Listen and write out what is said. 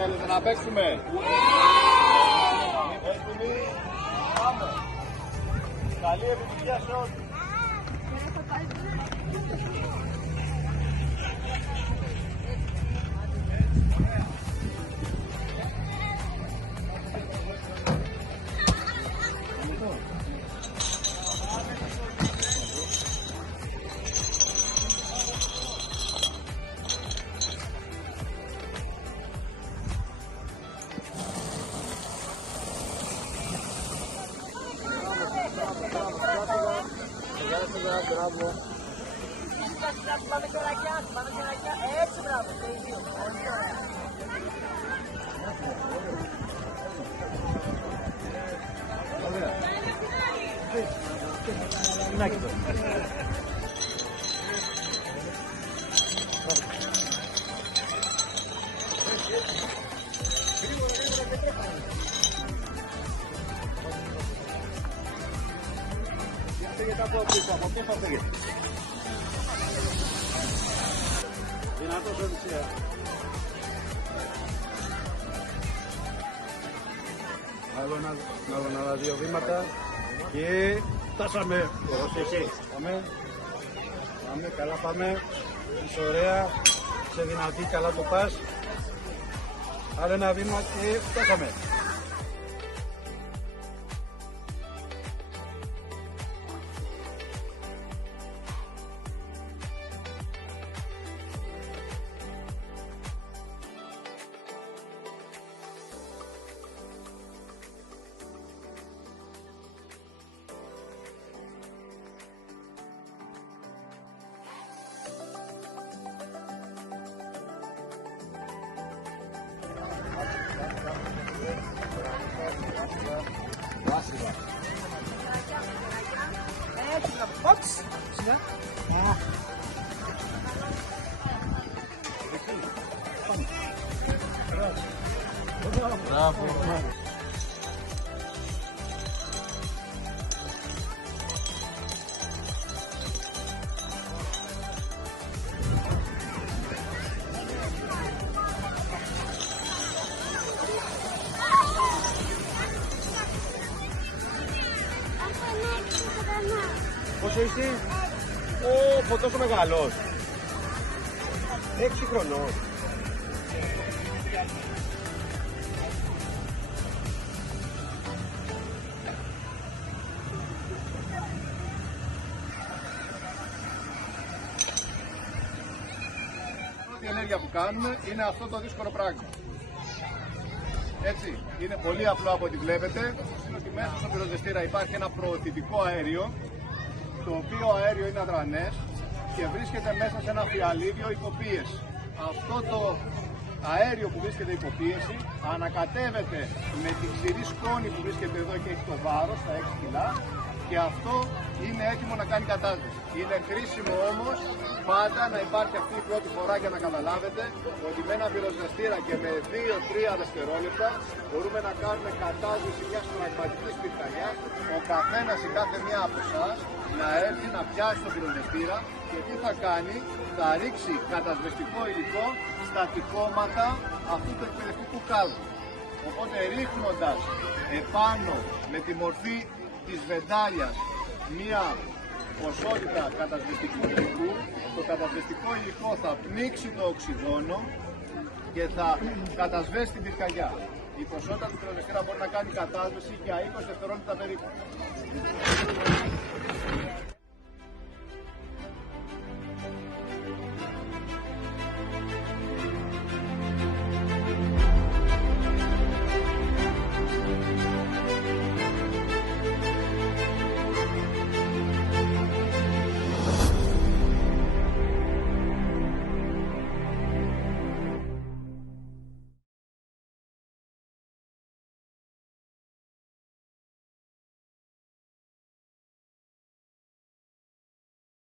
Θέλετε να παίξουμε? Έτοιμοι? Πάμε. Καλή επιτυχία σε όλους. Μπράβο. Πάμε χερακιά, έτσι μπράβο, και οι δύο. Από πίσω θα φύγετε. Δυνατός Οδυσσέα. Άλλο δύο βήματα και φτάσαμε. Πάμε. Πάμε, καλά πάμε. Είσαι ωραία. Είσαι δυνατή, καλά το πας. Άλλο ένα βήμα και φτάσαμε. Μπράβο. Πόσο είσαι? Τόσο μεγάλος. 6 χρονών. Η ενέργεια που κάνουμε είναι αυτό το δύσκολο πράγμα. Έτσι, είναι πολύ απλό από ό,τι βλέπετε. Είναι ότι μέσα στο πυροσβεστήρα υπάρχει ένα προωθητικό αέριο, το οποίο αέριο είναι αδρανές και βρίσκεται μέσα σε ένα φιαλίδιο υποπίεση. Αυτό το αέριο που βρίσκεται υποπίεση ανακατεύεται με τη ξηρή σκόνη που βρίσκεται εδώ και έχει το βάρος, τα 6 κιλά, και αυτό είναι έτοιμο να κάνει κατάσβεση. Είναι χρήσιμο όμως πάντα να υπάρχει αυτή η πρώτη φορά για να καταλάβετε ότι με ένα πυροσβεστήρα και με 2-3 δευτερόλεπτα μπορούμε να κάνουμε κατάσβεση μιας πραγματικής πυρκαγιάς. Ο καθένας ή κάθε μία από εσάς να έρθει να πιάσει το πυροσβεστήρα και τι θα κάνει? Θα ρίξει κατασβεστικό υλικό στα τυχώματα αυτού του εκπαιδευτικού κάδου. Οπότε ρίχνοντας επάνω με τη μορφή της βεντάλιας μία ποσότητα κατασβεστικού υλικού, το κατασβεστικό υλικό θα πνίξει το οξυγόνο και θα κατασβέσει την πυρκαγιά. Η ποσότητα του πυροσβεστήρα μπορεί να κάνει κατάσβεση για 20 δευτερόλεπτα περίπου.